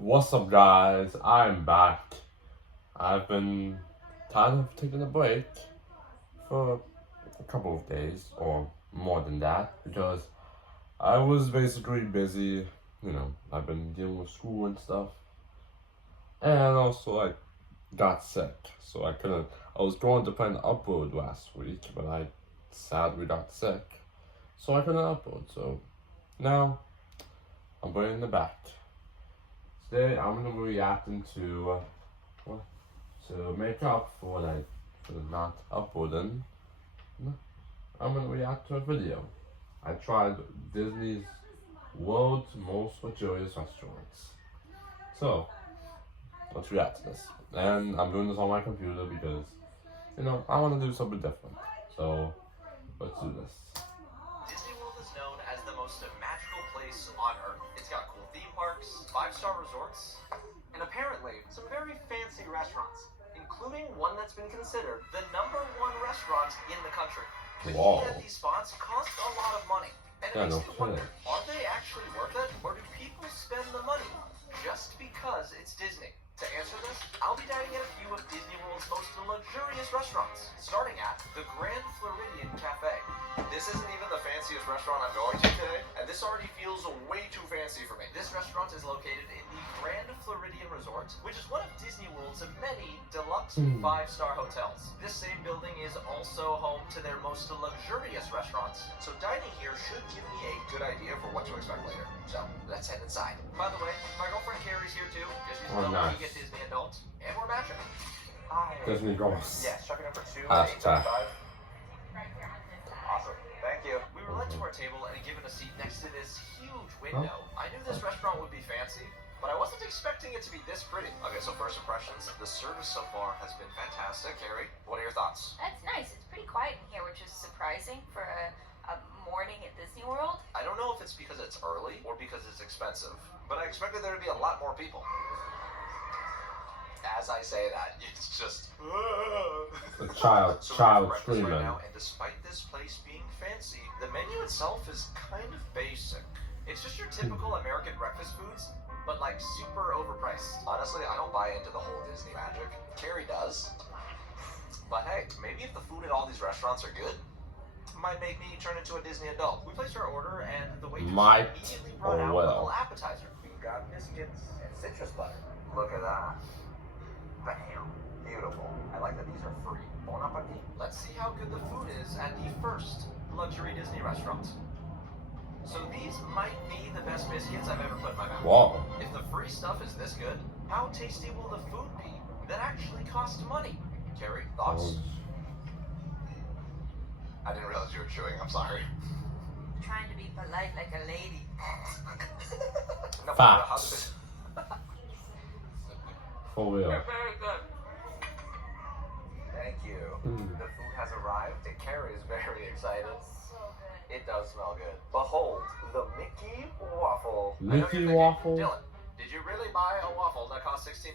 What's up, guys? I'm back. I've been kind of taking a break for a couple of days, or more than that, because I was basically busy. I've been dealing with school and stuff, and also I got sick, so I couldn't. I was going to plan to upload last week, but I sadly got sick, so I couldn't upload. So now I'm bringing it back. Today I'm gonna be reacting to make up for not uploading. I'm gonna react to a video. I tried Disney's world's most luxurious restaurants. So let's react to this. And I'm doing this on my computer because I want to do something different. So let's do this. Disney World is known as the most magical place on Earth. It's got cool theme parks, 5-star resorts, and apparently some very fancy restaurants, including one that's been considered the #1 restaurant in the country. To Wow. eat at these spots costs a lot of money. And it Yeah, makes no me wonder, kidding. are they actually worth it? Or do people spend the money just because it's Disney? To answer this, I'll be dining at a few of Disney World's most luxurious restaurants, starting at the Grand Floridian Cafe. This isn't even the fanciest restaurant I'm going to today, and this already feels way too fancy for me. This restaurant is located in the Grand Floridian Resort, which is one of Disney World's many deluxe 5-star hotels. This same building is also home to their most luxurious restaurants, so dining here should give me a good idea for what to expect later. So, let's head inside. By the way, my girlfriend Carrie's here too, because she's nice. get Disney adults, and we're matching. Disney Girls. Yes, checking in for 2 Hashtag. 875. Awesome, thank you. We were led to our table and given a seat next to this huge window. I knew this restaurant would be fancy, but I wasn't expecting it to be this pretty. Okay, so first impressions, the service so far has been fantastic. Carrie, what are your thoughts? That's nice. It's pretty quiet in here, which is surprising for a morning at Disney World. I don't know if it's because it's early or because it's expensive, but I expected there to be a lot more people. As I say that, it's just The child So we're at breakfast screaming. right now, and despite this place being fancy, the menu itself is kind of basic. It's just your typical American breakfast foods, but like super overpriced. Honestly, I don't buy into the whole Disney magic. Carrie does. But hey, maybe if the food at all these restaurants are good, it might make me turn into a Disney adult. We placed our order, and the waitress Might immediately brought or out a will. little appetizer. We got biscuits and citrus butter. Look at that. Bam. Beautiful. I like that these are free. Bon appetit. Let's see how good the food is at the first luxury Disney restaurant. So these might be the best biscuits I've ever put in my mouth. Wow. If the free stuff is this good, how tasty will the food be that actually costs money? Carrie, thoughts? I didn't realize you were chewing. I'm sorry. Trying to be polite like a lady. No, Facts. For real. Very good. Thank you. The food has arrived, and Carrie is very excited. So good. It does smell good. Behold, the Mickey waffle. I know Mickey you're thinking, waffle? Dylan, did you really buy a waffle that cost $16?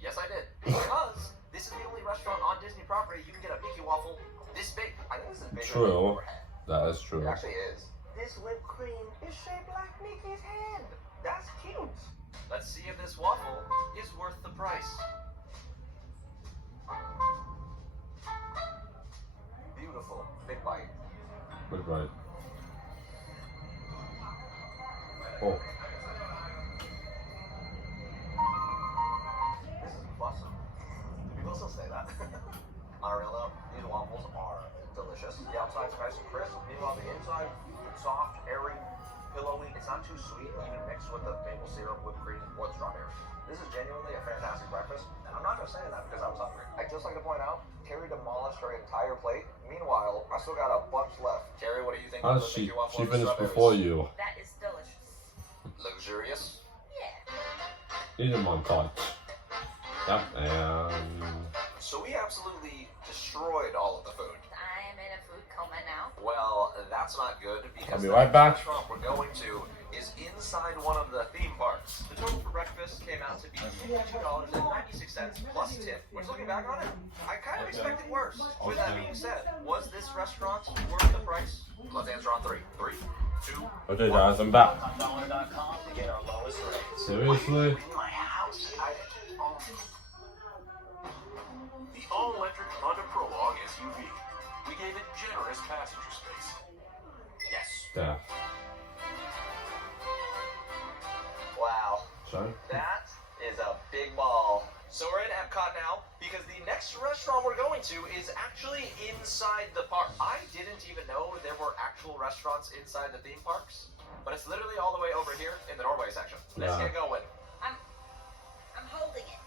Yes, I did. Because this is the only restaurant on Disney property you can get a Mickey waffle this big. I think this is bigger than True. the overhead. That is true. It actually is. This whipped cream is shaped like Mickey's hand. That's cute. Let's see if this waffle is worth the price. Beautiful. Big bite. Good right. Oh. This is awesome. Do people still say that? On a real note, these waffles are delicious. The outside's nice and crisp. Meanwhile, the inside, soft, airy, pillowy. It's not too sweet, even mixed with the maple syrup, whipped cream, or the strawberries. This is genuinely a fantastic breakfast, and I'm not just saying that because I was hungry. I'd just like to point out, Carrie demolished her entire plate. Meanwhile, I still got a bunch left. Carrie, what do you think of the She Mickey waffle she and the finished strawberries? before you. That is delicious. Luxurious? Yeah. Eat them on touch. Yep, and So we absolutely destroyed all of the food. I am in a food coma now. Well, that's not good because I'll be the right back. restaurant we're going to is inside one of the theme parks. The total for breakfast came out to be $52.96 plus tip. Which, looking back on it, I kind of expected worse. With that being said, was this restaurant worth the price? Let's answer on 3. 3, 2, okay, guys, I'm back. $1 to get our lowest rates. Seriously? In my house. The all-electric Honda Prologue SUV. We gave it generous passenger space. Yes. Yeah. Wow. Sorry? That is a big ball. So we're in Epcot now because the next restaurant we're going to is actually inside the park. I didn't even know there were actual restaurants inside the theme parks, but it's literally all the way over here in the Norway section. Let's Yeah. get going. I'm holding it.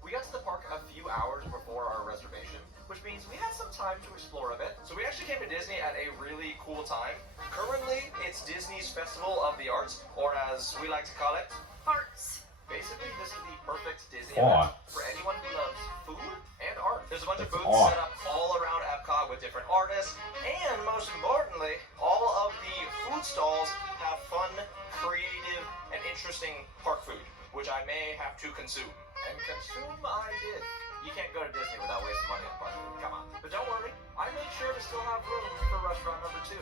We got to the park a few hours before our reservation, which means we had some time to explore a bit. So we actually came to Disney at a really cool time. Currently, it's Disney's Festival of the Arts, or as we like to call it, Farts. basically, this is the perfect Disney Farts. event for anyone who loves food and art. There's a bunch of That's booths art. set up all around Epcot with different artists, and most importantly, all of the food stalls have fun, creative, and interesting park food, which I may have to consume. And consume I did. You can't go to Disney without wasting money on park food. Come on. But don't worry, I made sure to still have room for restaurant number 2.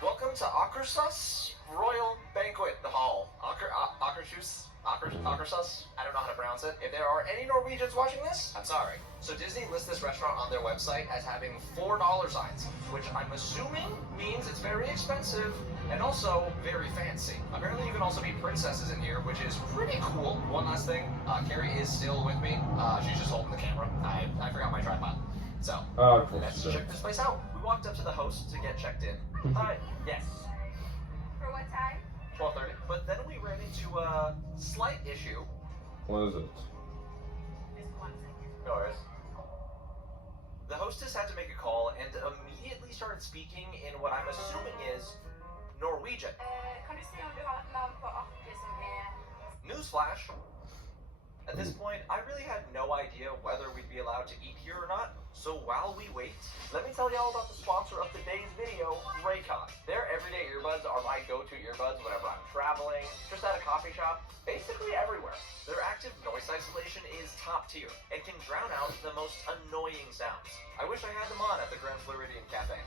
Welcome to Akershus Royal Banquet Hall. Akershus? Akershus? I don't know how to pronounce it. If there are any Norwegians watching this, I'm sorry. So Disney lists this restaurant on their website as having $4 signs, which I'm assuming means it's very expensive and also very fancy. Apparently you can also meet princesses in here, which is pretty cool. One last thing, Carrie is still with me. She's just holding the camera. I forgot my tripod. So, Okay. let's check this place out. We walked up to the host to get checked in. Hi. Yes. For what time? 12:30. But then we ran into a slight issue. What is it? Just 1 second. No worries. The hostess had to make a call and immediately started speaking in what I'm assuming is Norwegian. Kan du se om du har et navn på arket som Newsflash. At this point, I really had no idea whether we'd be allowed to eat here or not. So while we wait, let me tell y'all about the sponsor of today's video, Raycon. Their everyday earbuds are my go-to earbuds whenever I'm traveling, just at a coffee shop, basically everywhere. Their active noise isolation is top tier and can drown out the most annoying sounds. I wish I had them on at the Grand Floridian Cafe.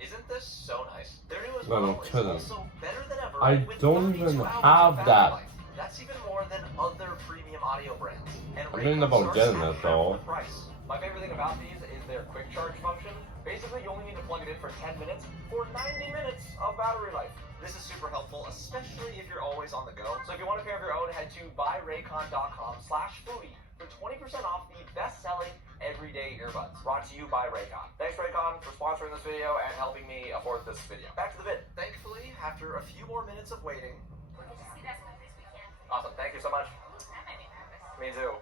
Isn't this so nice? Their newest No, model is kidding. also better than ever. I with don't 32 even hours have of that. battery life. That's even more than other premium audio brands. And I'm thinking about Raycon getting starts it, at half though. the price. My favorite thing about these is their quick charge function. Basically, you only need to plug it in for 10 minutes for 90 minutes of battery life. This is super helpful, especially if you're always on the go. So if you want a pair of your own, head to buyraycon.com/foodie for 20% off the best-selling everyday earbuds. Brought to you by Raycon. Thanks, Raycon, for sponsoring this video and helping me afford this video. Back to the vid. Thankfully, after a few more minutes of waiting. We can just see that stuff this weekend. Awesome, thank you so much. That made me nervous. Me too.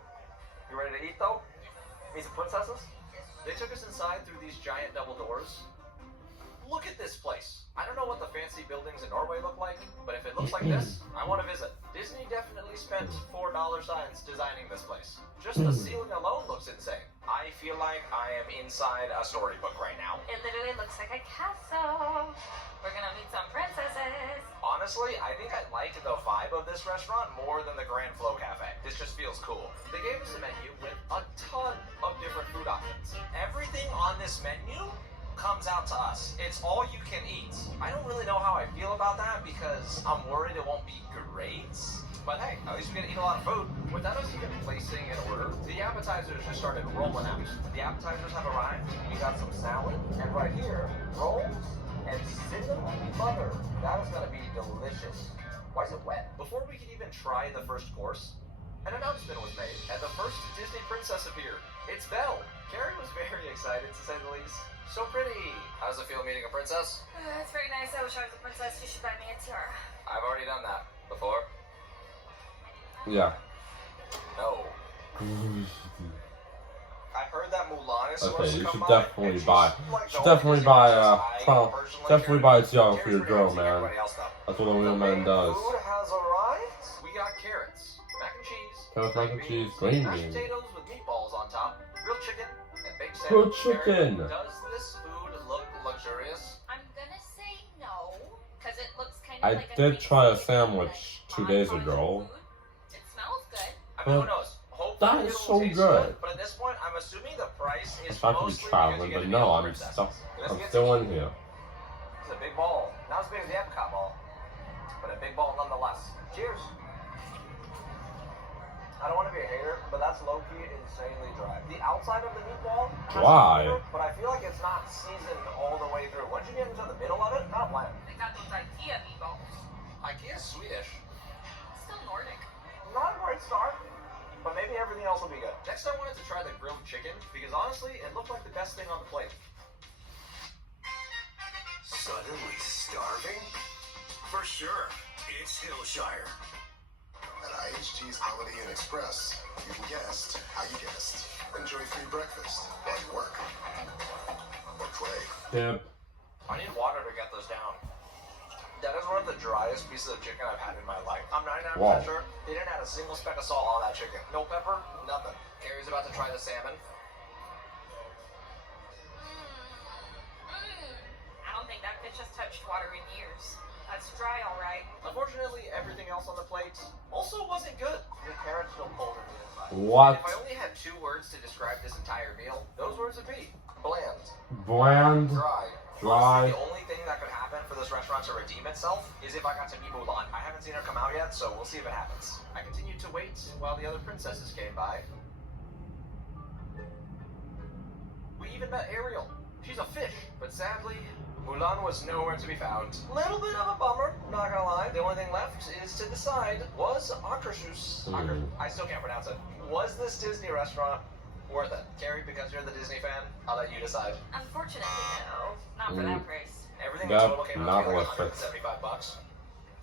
You ready to eat though? Meet some princesses? They took us inside through these giant double doors. Look at this place. I don't know what the fancy buildings in Norway look like, but if it looks like this, I want to visit. Disney definitely spent $4 signs designing this place. Just the ceiling alone looks insane. I feel like I am inside a storybook right now. It literally looks like a castle. We're gonna meet some princesses. Honestly, I think I like the vibe of this restaurant more than the Grand Flow Cafe. This just feels cool. They gave us a menu with a ton of different food options. Everything on this menu comes out to us. It's all you can eat. I don't really know how I feel about that because I'm worried it won't be great. But hey, at least we get to eat a lot of food. Without us even placing an order, the appetizers just started rolling out. The appetizers have arrived. We got some salad, and right here, rolls and cinnamon butter. That is gonna be delicious. Why is it wet? Before we could even try the first course, an announcement was made, and the first Disney princess appeared. It's Belle. Carrie was very excited, to say the least. So pretty. How does it feel meeting a princess? It's very nice. I wish I was a princess. You should buy me a tiara. I've already done that before. Yeah. No. I heard that Mulan is supposed Okay, to you come should by, definitely and she's buy. like You the should only definitely Disney buy princess I well, personally definitely care buy a about. tiara for Carrie's your pretty girl, much like man. everybody else, though. That's what a real The man main does. Food has arrived. We got carrots, mac and cheese, Carrots, mac and cheese, green mashed beans. potatoes with meatballs on top, grilled chicken, and baked salmon. Grilled chicken. Mary, does this food look luxurious? I'm gonna say no, because it looks kind of I like did try a Thanksgiving, sandwich like, 2 days on ago. food. It smells good. I mean, who But knows? Hopefully that is it'll so taste good. But at this point, I'm assuming the price is I'm about to be mostly because traveling, you get but to meet no, all the I'm princesses. stuck. Let's I'm get still to in here. It's a big ball. Not as big as the Epcot ball, but a big ball nonetheless. Cheers. I don't want to be a hater, but that's low-key insanely dry. The outside of the meatball has Dry? flavor, but I feel like it's not seasoned all the way through. Once you get into the middle of it, not bland. They got those IKEA meatballs. IKEA's Swedish. Still Nordic. Not a great start, but maybe everything else will be good. Next, I wanted to try the grilled chicken because honestly, it looked like the best thing on the plate. Suddenly starving? For sure. It's Hillshire. At IHG's Holiday Inn Express, you can guest how you guest. Enjoy free breakfast while you work or play. Yep. I need water to get this down. That is one of the driest pieces of chicken I've had in my life. I'm 99% Wow. sure they didn't add a single speck of salt on that chicken. No pepper, nothing. Carrie's about to try the salmon. I don't think that fish has touched water in years. That's dry, all right. Unfortunately, everything else on the plate also wasn't good. The carrot's still cold on the inside. What? If I only had 2 words to describe this entire meal, those words would be bland, Bland. dry. Dry. Honestly, the only thing that could happen for this restaurant to redeem itself is if I got to meet Mulan. I haven't seen her come out yet, so we'll see if it happens. I continued to wait while the other princesses came by. We even met Ariel. She's a fish, but sadly, Mulan was nowhere to be found. Little bit of a bummer, not gonna lie. The only thing left is to decide, was Akershus, I still can't pronounce it. Was this Disney restaurant worth it? Carrie, because you're the Disney fan, I'll let you decide. Unfortunately, no. Not for that price. Everything in That total came not out to be like worth it. $175.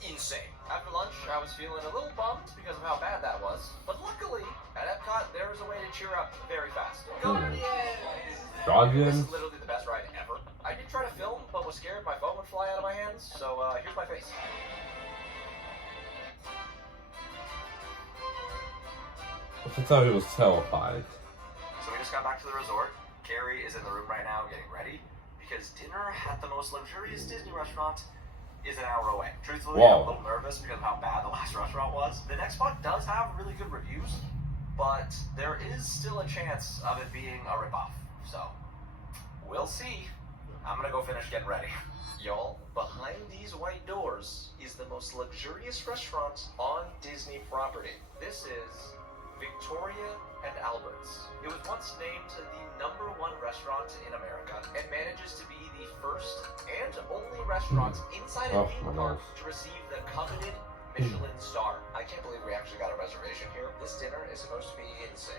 Insane. After lunch, I was feeling a little bummed because of how bad that was. But luckily, at Epcot, there was a way to cheer up very fast. Guardians! This Guardians? is literally the best ride ever. I did try to film, but was scared my phone would fly out of my hands, so here's my face. I could tell he was terrified. So we just got back to the resort. Carrie is in the room right now getting ready because dinner at the most luxurious Disney restaurant is an hour away. Truthfully, Wow. I'm a little nervous because of how bad the last restaurant was. The next spot does have really good reviews, but there is still a chance of it being a ripoff. So, we'll see. I'm gonna go finish getting ready. Y'all, behind these white doors is the most luxurious restaurant on Disney property. This is Victoria and Albert's. It was once named the #1 restaurant in America and manages to be the first and only restaurant inside a Oh, theme my park gosh. to receive the coveted Michelin star. I can't believe we actually got a reservation here. This dinner is supposed to be insane.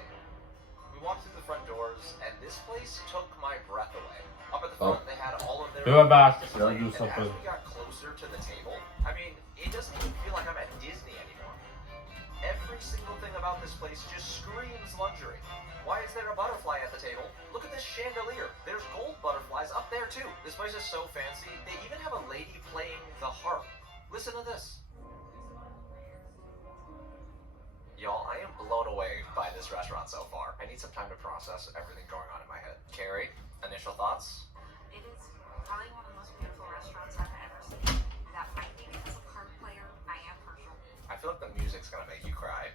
We walked through the front doors, and this place took my breath away. Up at the front, they had all of their... Be right back. displays, Gotta do and something. as we got closer to the table, I mean, it doesn't even feel like I'm at Disney anymore. Every single thing about this place just screams luxury. Why is there a butterfly at the table? Look at this chandelier. There's gold butterflies up there too. This place is so fancy. They even have a lady playing the harp. Listen to this. Y'all, I am blown away by this restaurant so far. I need some time to process everything going on in my head. Carrie, initial thoughts? It is probably one of the most beautiful restaurants I've ever seen. That might be because of harp player. I am partial. I feel like the music's gonna make you cry.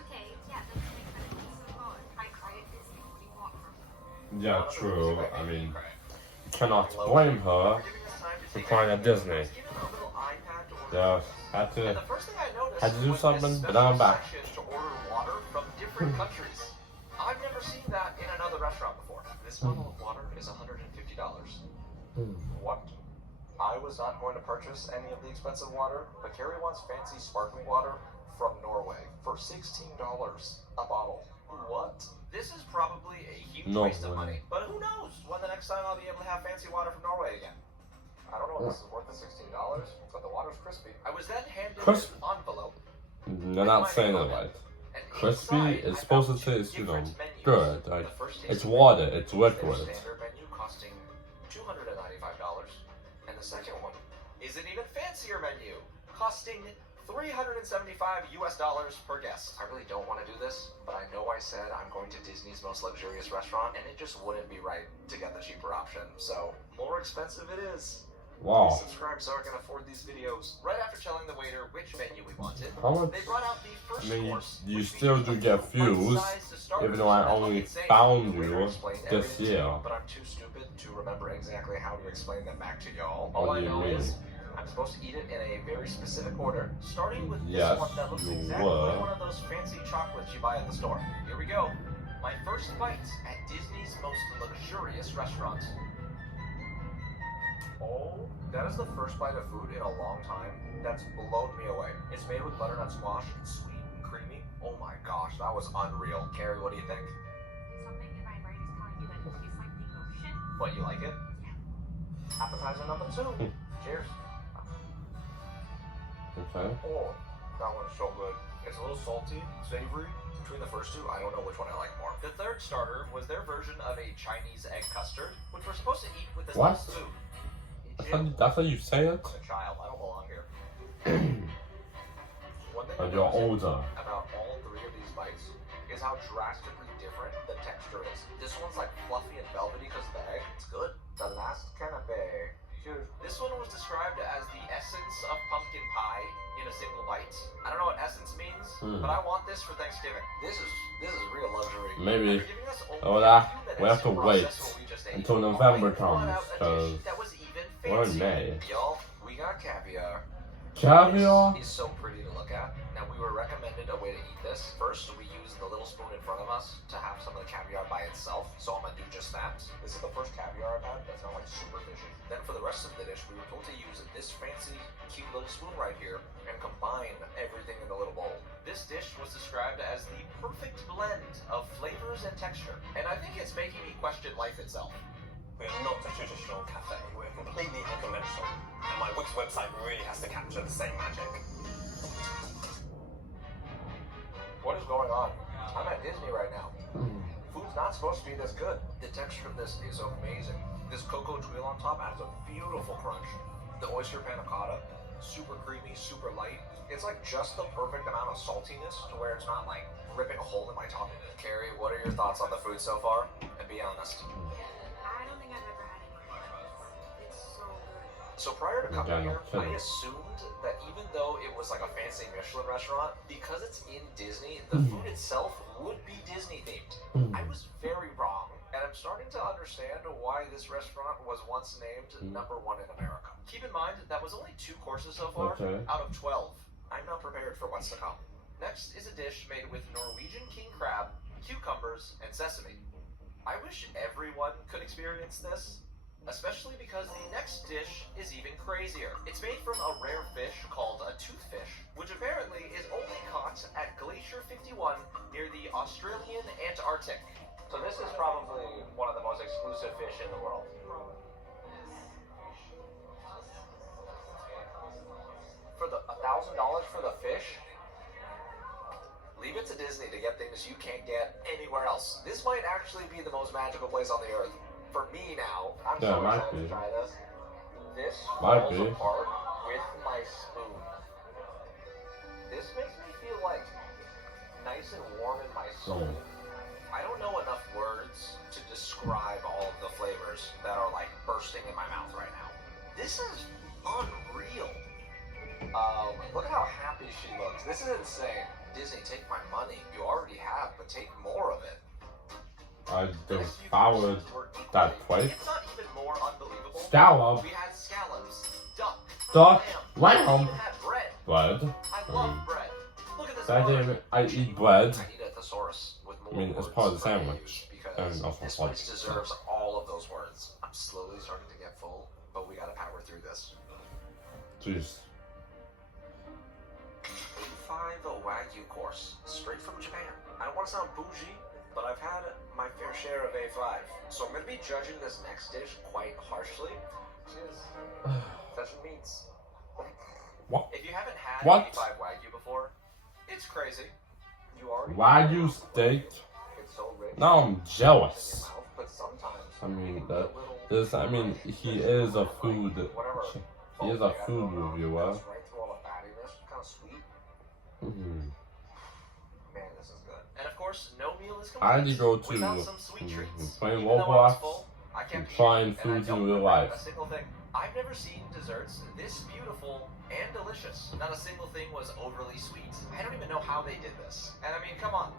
Okay, yeah, that's the thing that makes it fun. I cry at Disney. What do you want from me? Yeah, None of the true. music I made me mean, cry. you cannot Low-key, blame her for giving us time to for take crying a- at Disney. Just given a little iPad to order Yeah, breakfast. had And to. the first thing I noticed had to do was something, this but now I'm special back. section to order water from different countries. I've never seen that in another restaurant before. This bottle of water is $150. What? I was not going to purchase any of the expensive water, but Carrie wants fancy sparkling water from Norway for $16 a bottle. What? This is probably a huge waste of money, but who knows when the next time I'll be able to have fancy water from Norway again. I don't know if this is worth the $16, but the water's crispy. I was then handed Crisp. an envelope. They're not saying it right. And Crispy inside, is I supposed to found two taste, you know, different menus. good. Like, The first it's tasting water, menu it's was liquid. their standard menu costing $295, and the second one is an even fancier menu costing $375 per guest. I really don't want to do this, but I know I said I'm going to Disney's most luxurious restaurant, and it just wouldn't be right to get the cheaper option. So, more expensive it is. Wow. These subscribers aren't gonna afford these videos. Right after telling the waiter which menu we wanted, How much? they brought out the first I mean, course. you which still featured do a get full views, bite-sized starter even though I that only looked insane. found The waiter you explained this everything, year. but I'm too stupid to remember exactly how to explain them back to y'all. What All do I you know mean? is I'm supposed to eat it in a very specific order, starting with Yes, this one that looks you exactly were. like one of those fancy chocolates you buy at the store. Here we go. My first bite at Disney's most luxurious restaurant. Oh, that is the first bite of food in a long time that's blown me away. It's made with butternut squash. It's sweet and creamy. Oh my gosh, that was unreal. Carrie, what do you think? Something in my brain is telling me that it tastes like the ocean. What, you like it? Appetizer number 2. Cheers. Okay. Oh, that one's so good. It's a little salty, savory. Between the first two, I don't know which one I like more. The third starter was their version of a Chinese egg custard, which we're supposed to eat with this What? nice food. That's how you say it? I'm a child. I don't belong here. One thing But I you're noticed older. about all 3 of these bites is how drastically different the texture is. This one's like fluffy and velvety because of the egg. It's good. The last canapé. Cheers. This one was described as the essence of pumpkin pie in a single bite. I don't know what essence means, but I want this for Thanksgiving. This is real luxury. Maybe. After giving us only Oh, a that- few minutes we have to wait process what we just ate, until a November waiter brought comes, out a dish 'cause that was even we're in fancier. May. Y'all, we got caviar. Caviar? This is so pretty to look at. Now, we were recommended a way to eat this. First, we used the little spoon in front of us to have some of the caviar by itself, so I'm gonna do just that. This is the first caviar I've had that's not like super fishy. Then for the rest of the dish, we were told to use this fancy, cute little spoon right here and combine everything in the little bowl. This dish was described as the perfect blend of flavors and texture, and I think it's making me question life itself. We're not a traditional cafe. We're completely unconventional. And my Wix website really has to capture the same magic. What is going on? I'm at Disney right now. Food's not supposed to be this good. The texture of this is amazing. This cocoa tuile on top adds a beautiful crunch. The oyster panna cotta, super creamy, super light. It's like just the perfect amount of saltiness to where it's not like ripping a hole in my tongue. Carrie, what are your thoughts on the food so far? And be honest. I don't think I've ever had anything like this before. It's so good. So prior to coming Yeah, no here, I kidding. assumed that even though it was like a fancy Michelin restaurant, because it's in Disney, the food itself would be Disney themed. I was very wrong, and I'm starting to understand why this restaurant was once named #1 in America. Keep in mind, that was only 2 courses so far Okay. out of 12. I'm not prepared for what's to come. Next is a dish made with Norwegian king crab, cucumbers, and sesame. I wish everyone could experience this, especially because the next dish is even crazier. It's made from a rare fish called a toothfish, which apparently is only caught at Glacier 51 near the Australian Antarctic. So this is probably one of the most exclusive fish in the world. For the $1,000 for the fish? Leave it to Disney to get things you can't get anywhere else. This might actually be the most magical place on the earth. For me now, I'm Yeah, so it might excited be. to try this. This Might falls be. apart with my spoon. This makes me feel like nice and warm in my soul. I don't know enough words to describe all of the flavors that are like bursting in my mouth right now. This is unreal. Look at how happy she looks. This is insane. Disney, take my money. You already have, but take more of it. I The next few devoured courses were that equally, plate. if not even more unbelievable. Scallop, We had scallops, duck, duck, we lamb, even had bread. bread. I love bread. Look at this. God damn bun. it, I eat bread. I need a thesaurus with more I mean, it's words part of the than I sandwich. use because And also this like- place deserves all of those words. I'm slowly starting to get full, but we gotta power through this. Jeez. A5 Wagyu course, straight from Japan. I don't want to sound bougie, but I've had my fair share of A5, so I'm going to be judging this next dish quite harshly. Cheers. Touching meats. What? If you haven't had What? A5 Wagyu before, it's crazy. You already Wagyu steak? It's so rich. Now I'm in jealous. your mouth, but sometimes I mean, you can that- get a little- This, I mean, he is a food. Whatever. He is a food reviewer. Goes right through all the fattiness, kind of sweet. Mhm. Man, this is good. And of course, no meal is complete I had to go to without some sweet treats. playing Even though I was Roblox full, I kept and trying eating, and I foods in don't real regret life. a single thing. I've never seen desserts this beautiful and delicious. Not a single thing was overly sweet. I don't even know how they did this. And I mean, come on.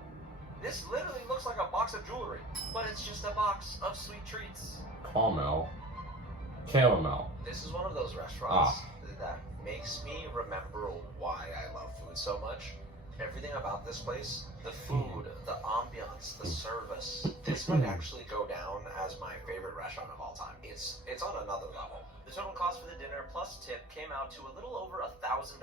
This literally looks like a box of jewelry, but it's just a box of sweet treats. Caramel. This is one of those restaurants that makes me remember why I love food so much. Everything about this place, the food, the ambiance, the service, this might actually go down as my favorite restaurant of all time. It's on another level. The total cost for the dinner plus tip came out to a little over $1,000,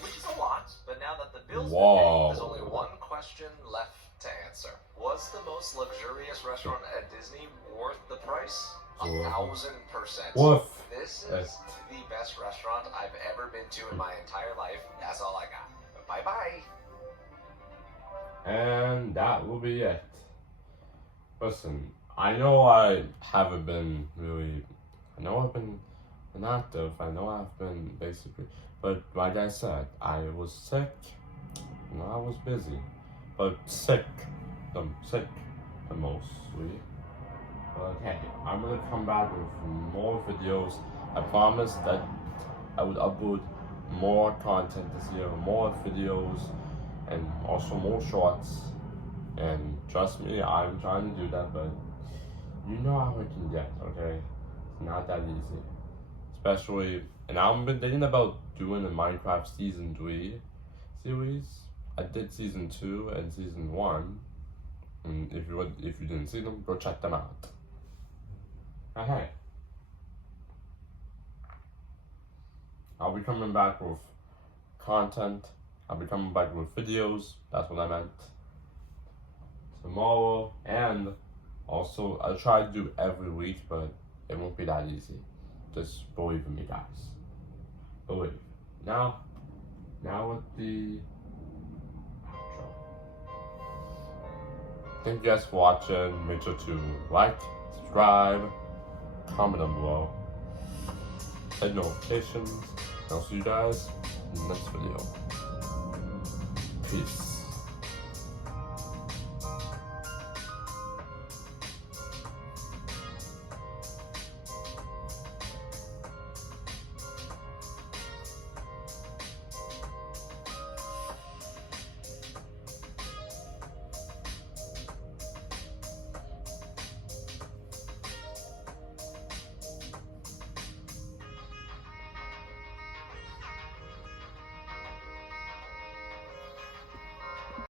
which is a lot, but now that the bill's been paid, there's only one question left to answer. Was the most luxurious restaurant at Disney worth the price? 1,000%. Woof. This is the best restaurant I've ever been to in my entire life. That's all I got. Bye bye. And that will be it. Listen, I know I haven't been really. I know I've been inactive. I know I've been basically. But like I said, I was sick. And I was busy. But sick. I'm sick the mostly. But hey, I'm gonna come back with more videos. I promised that I would upload more content this year, more videos, and also more shorts. And trust me, I'm trying to do that, but you know how it can get, okay? It's not that easy. Especially, and I've been thinking about doing a Minecraft Season 3 series. I did Season 2 and Season 1. And if you didn't see them, go check them out. Hey. I'll be coming back with content. I'll be coming back with videos. That's what I meant. Tomorrow, and also I'll try to do every week, but it won't be that easy. Just believe in me, guys. Believe. Now with the outro. Thank you guys for watching. Make sure to like, subscribe, comment down below, hit notifications. I'll see you guys in the next video. Peace.